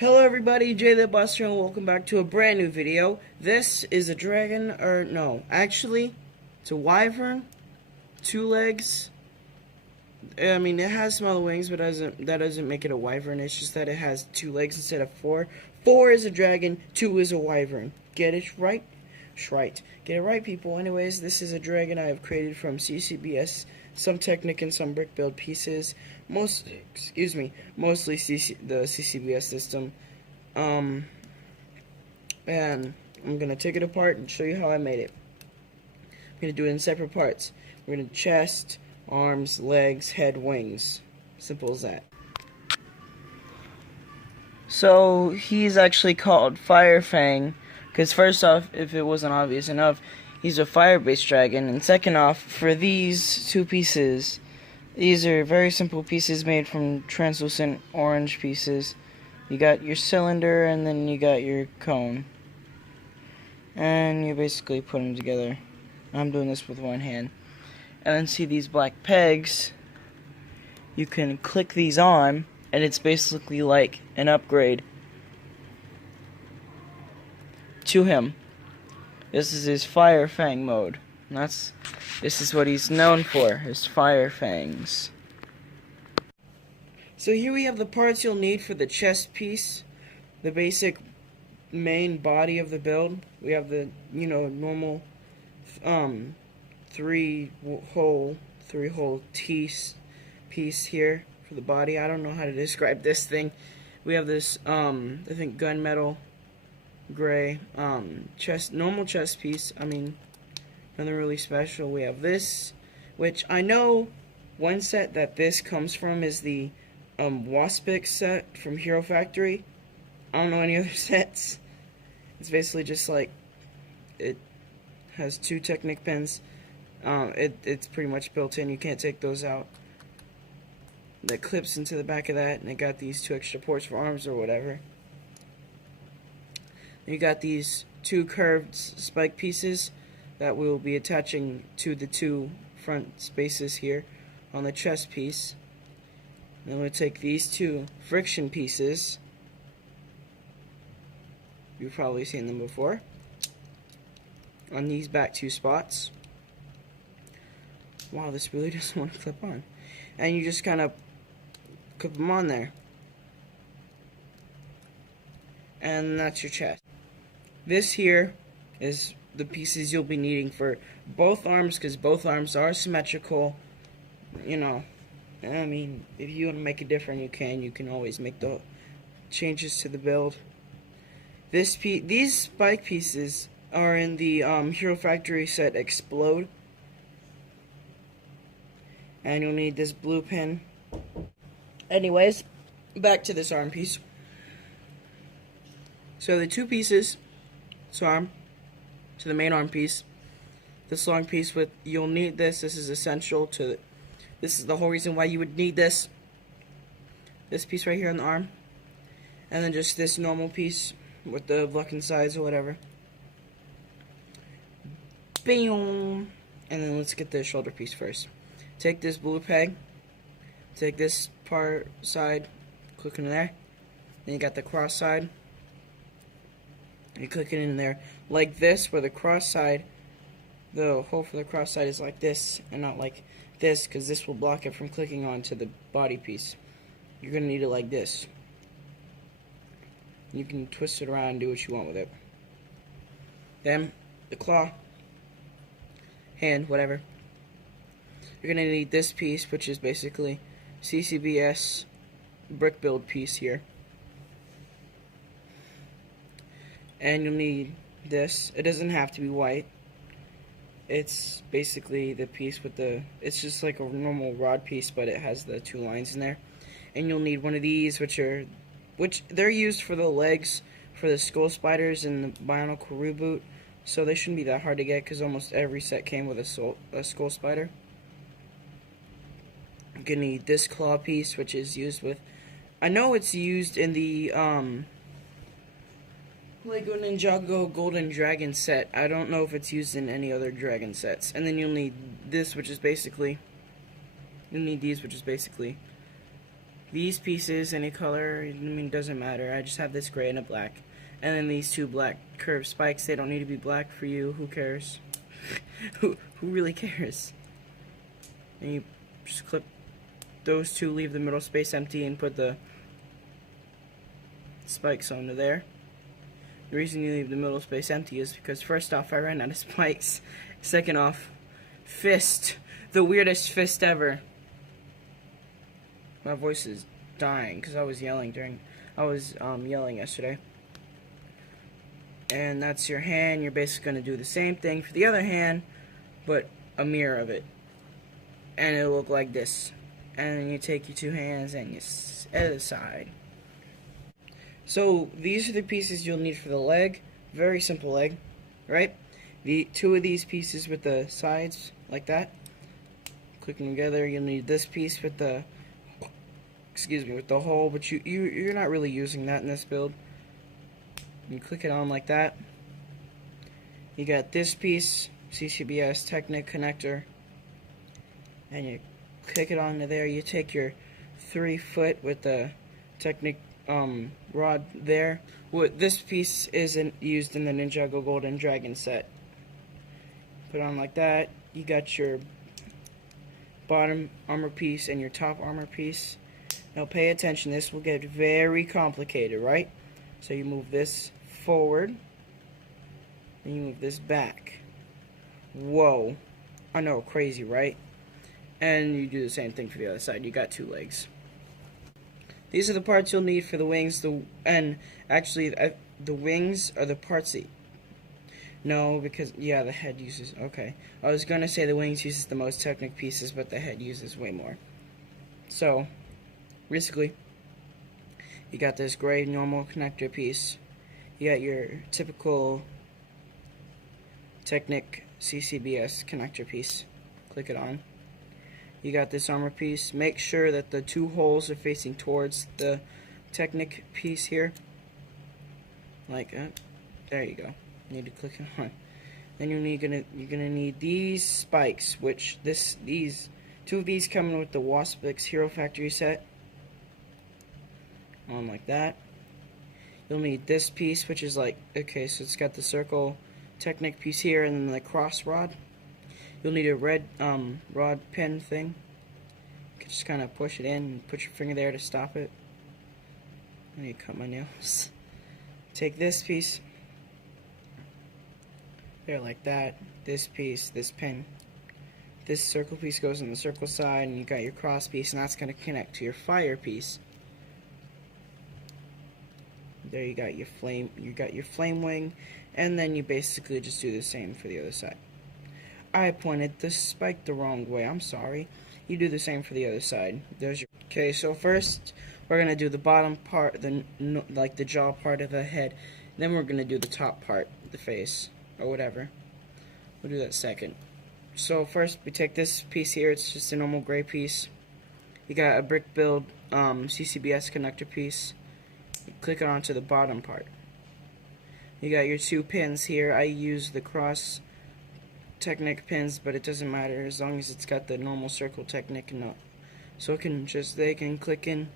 Hello everybody, Jay the Buster, and welcome back to a brand new video. This is a dragon, or no, actually, it's a wyvern, 2 legs. I mean, it has small wings, but that doesn't make it a wyvern. It's just that it has 2 legs instead of 4. 4 is a dragon, 2 is a wyvern. Get it right? Right. Get it right, people. Anyways, this is a dragon I have created from CCBS, some Technic and some brick build pieces. Mostly the CCBS system. And I'm gonna take it apart and show you how I made it. I'm gonna do it in separate parts. We're gonna chest, arms, legs, head, wings. Simple as that. So he's actually called Fang, because first off, if it wasn't obvious enough, he's a fire-based dragon, and second off, for these 2 pieces, these are very simple pieces made from translucent orange pieces. You got your cylinder, and then you got your cone, and you basically put them together. I'm doing this with one hand. And then see these black pegs, you can click these on, and it's basically like an upgrade to him. This is his Fire Fang mode. And this is what he's known for, his Fire Fangs. So here we have the parts you'll need for the chest piece, the basic main body of the build. We have the, normal 3-hole piece here for the body. I don't know how to describe this thing. We have this I think gunmetal gray normal chest piece. I mean, nothing really special. We have this, which I know one set that this comes from is the Waspix set from Hero Factory. I don't know any other sets. It's basically just like, it has 2 Technic pins. It's pretty much built in. You can't take those out. That clips into the back of that, and it got these 2 extra ports for arms or whatever. You got these 2 curved spike pieces that we'll be attaching to the 2 front spaces here on the chest piece. Then we'll take these 2 friction pieces. You've probably seen them before. On these back 2 spots. Wow, this really doesn't want to clip on. And you just kind of clip them on there. And that's your chest. This here is the pieces you'll be needing for both arms, because both arms are symmetrical. I mean, if you want to make it different, you can always make the changes to the build. These spike pieces are in the Hero Factory set Explode. And you'll need this blue pin. Anyways, back to this arm piece. So the 2 pieces, this arm to the main arm piece, this long piece you'll need this. This is essential to, this is the whole reason why you would need this. This piece right here on the arm. And then just this normal piece with the looking sides or whatever. Bam! And then let's get the shoulder piece first. Take this blue peg, take this side, click in there. Then you got the cross side. You click it in there like this, where the cross side, the hole for the cross side is like this and not like this, because this will block it from clicking onto the body piece. You're going to need it like this. You can twist it around and do what you want with it. Then the claw, hand, whatever. You're going to need this piece, which is basically CCBS brick build piece here. And you'll need this. It doesn't have to be white. It's basically the piece with it's just like a normal rod piece, but it has the 2 lines in there. And you'll need one of these, which they're used for the legs for the skull spiders and the Bionicle reboot. So they shouldn't be that hard to get, because almost every set came with a skull spider. You're gonna need this claw piece, which is used with, I know it's used in the Lego Ninjago Golden Dragon set. I don't know if it's used in any other dragon sets. And then you'll need this, which is basically, you'll need these, which is basically these pieces, any color, I mean, doesn't matter. I just have this gray and a black. And then these two black curved spikes, they don't need to be black for you. Who cares? who really cares? And you just clip those two, leave the middle space empty, and put the spikes onto there. The reason you leave the middle space empty is because first off, I ran out of spikes. Second off, fist. The weirdest fist ever. My voice is dying because I was yelling yelling yesterday. And that's your hand. You're basically going to do the same thing for the other hand, but a mirror of it. And it'll look like this. And then you take your two hands and you set it aside. So these are the pieces you'll need for the leg. Very simple leg, right? The two of these pieces with the sides like that. Click them together. You'll need this piece with the with the hole, but you're not really using that in this build. You click it on like that. You got this piece, CCBS Technic connector, and you click it onto there. You take your 3-foot with the Technic rod there. This piece isn't used in the Ninjago Golden Dragon set. Put it on like that. You got your bottom armor piece and your top armor piece. Now pay attention, this will get very complicated, right? So you move this forward, and you move this back. Whoa. I know, crazy, right? And you do the same thing for the other side. You got two legs. These are the parts you'll need for the wings. The wings are the parts that... No, because, yeah, the head uses... Okay. I was going to say the wings uses the most Technic pieces, but the head uses way more. So, basically, you got this gray normal connector piece. You got your typical Technic CCBS connector piece. Click it on. You got this armor piece. Make sure that the two holes are facing towards the Technic piece here. Like that. There you go. You need to click it on. Then you're gonna need these spikes, which two of these come in with the Waspix Hero Factory set. On like that. You'll need this piece, which is like, okay, so it's got the circle Technic piece here, and then the cross rod. You'll need a red rod pin thing. You can just kind of push it in and put your finger there to stop it. I need to cut my nails. Take this piece. There, like that. This piece, this pin. This circle piece goes on the circle side, and you got your cross piece, and that's going to connect to your fire piece. There you got your flame wing, and then you basically just do the same for the other side. I pointed the spike the wrong way. I'm sorry. You do the same for the other side. There's your... Okay, so first we're gonna do the bottom part, like the jaw part of the head. Then we're gonna do the top part, the face or whatever. We'll do that second. So first we take this piece here. It's just a normal gray piece. You got a brick build CCBS connector piece. You click it onto the bottom part. You got your two pins here. I use the cross Technic pins, but it doesn't matter as long as it's got the normal circle Technic and so they can click in,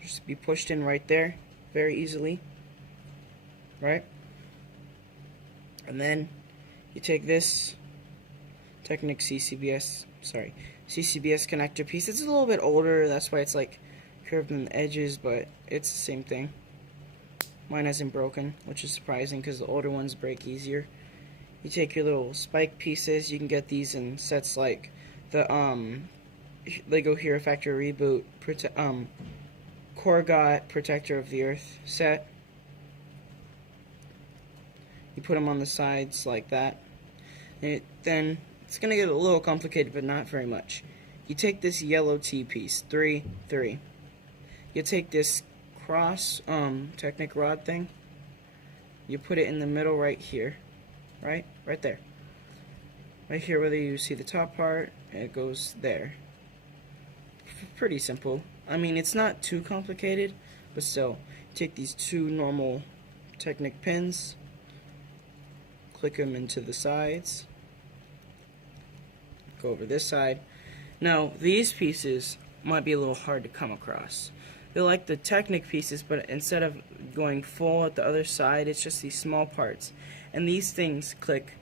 just be pushed in right there very easily, right? And then you take this Technic CCBS connector piece. It's a little bit older, that's why it's like curved on the edges, but it's the same thing. Mine hasn't broken, which is surprising because the older ones break easier. You take your little spike pieces. You can get these in sets like the Lego Hero Factory Reboot Korgot Protector of the Earth set. You put them on the sides like that. And then it's gonna get a little complicated, but not very much. You take this yellow T piece, 3, 3. You take this cross Technic rod thing. You put it in the middle right here. Right there. Right here, whether you see the top part, it goes there. Pretty simple. I mean, it's not too complicated, but still. Take these two normal Technic pins, click them into the sides, go over this side. Now, these pieces might be a little hard to come across. They're like the Technic pieces, but instead of going full at the other side, it's just these small parts. And these things click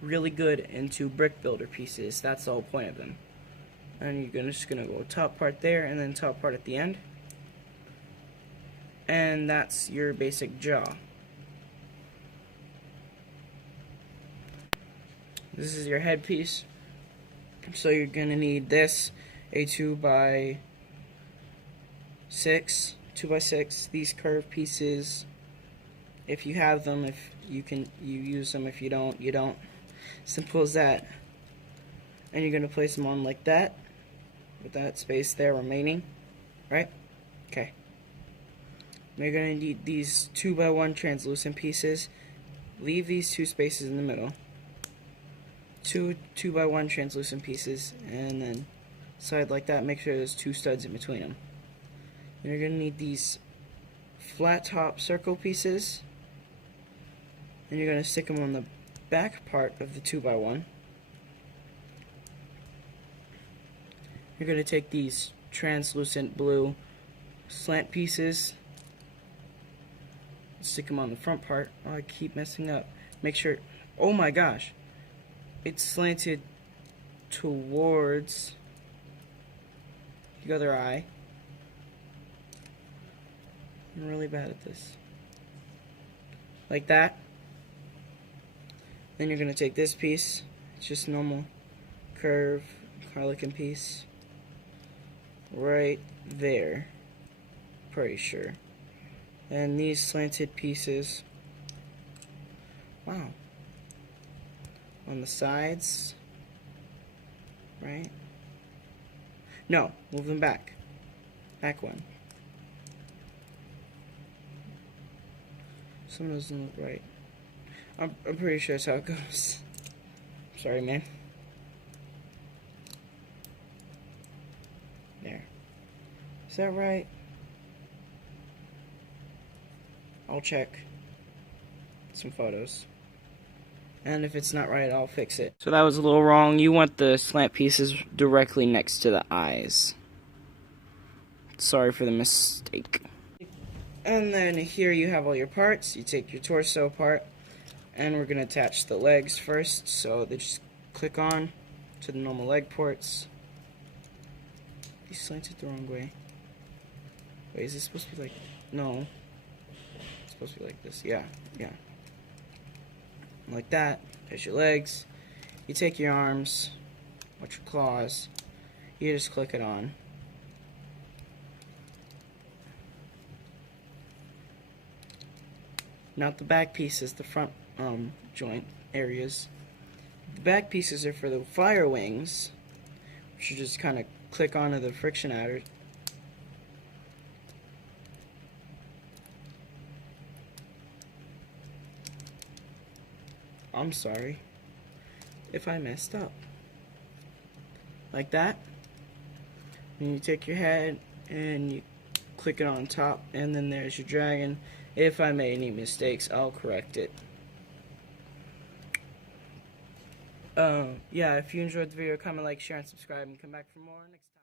really good into brick builder pieces. That's the whole point of them. And you're just gonna go top part there and then top part at the end. And that's your basic jaw. This is your headpiece. So you're gonna need this, a 2x6, 2x6, these curved pieces. If you have them, if you can, you use them. If you don't, you don't. Simple as that. And you're gonna place them on like that, with that space there remaining, right? Okay. You're gonna need these 2x1 translucent pieces. Leave these two spaces in the middle. Two 2x1 translucent pieces, and then slide like that. Make sure there's two studs in between them. And you're gonna need these flat top circle pieces, and you're gonna stick them on the back part of the 2x1. You're gonna take these translucent blue slant pieces, stick them on the front part. Oh, I keep messing up. Make sure. Oh my gosh. It's slanted towards the other eye. I'm really bad at this. Like that. Then you're going to take this piece. It's just normal curve, harlequin piece. Right there. Pretty sure. And these slanted pieces. Wow. On the sides, right? No, move them back. Back one. Some doesn't look right. I'm pretty sure that's how it goes. Sorry, man. There. Is that right? I'll check some photos. And if it's not right, I'll fix it. So that was a little wrong. You want the slant pieces directly next to the eyes. Sorry for the mistake. And then here you have all your parts. You take your torso part, and we're going to attach the legs first. So they just click on to the normal leg ports. You slanted the wrong way. Wait, is this supposed to be like... No. It's supposed to be like this. Yeah. Like that. There's your legs. You take your arms, watch your claws, you just click it on. Not the back pieces, the front joint areas. The back pieces are for the flyer wings, which you just kind of click onto the friction adder. I'm sorry if I messed up. Like that. And you take your head and you click it on top, and then there's your dragon. If I made any mistakes, I'll correct it. Yeah, if you enjoyed the video, comment, like, share, and subscribe, and come back for more next time.